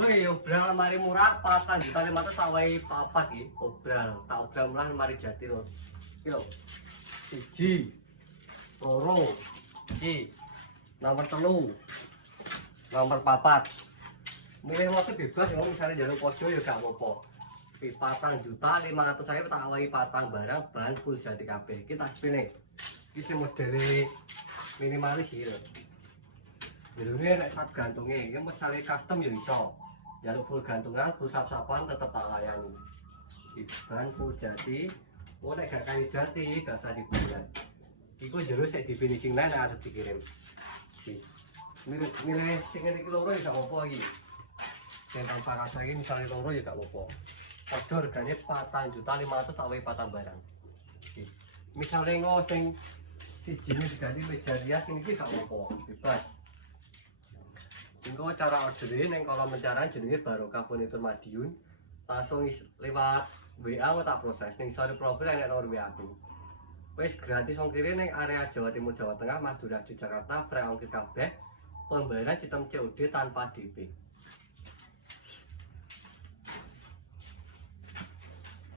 Woi, obral lemari murah 4.500.000 tak wae papat iki. Obral, tak obral mlah lemari jati lho. Iki lho. 1, 2, iki. Nomor 3. Nomor 4. Milih motor bebas ya, misalnya jalur poso ya gak apa-apa. 4.500.000 tak wae patang barang bahan full jati kabeh. Iki tak pilih. Iki sing modele minimalis iki lho. Ini nek sat gantungnya, ini misalnya custom ya iso. Jalur full gantungan, full sap-sapan tetep tak layani. Bahan full jati, oh nek gak kayu jati, gak usah dibuat. Iku jero sik di finishing line harus dikirim. Milih sing iki loro ya gak apa-apa iki. Sing tanpa rasa iki misalnya loro ya gak apa-apa. Padha regane 4.500.000 tak wae patang barang. Misalnya ngo sing siji diganti meja rias iki gak apa-apa, bebas. Engko cara orderin yang kolom pencarian jenenge Barokah Furnitur Madiun. Langsung lewat WA aku tak proses ning story profil nek nomor WA aku. Wis gratis ongkir ning area Jawa Timur Jawa Tengah, Madura, Jakarta, free ongkir kabeh. Pembayaran sistem COD tanpa DP.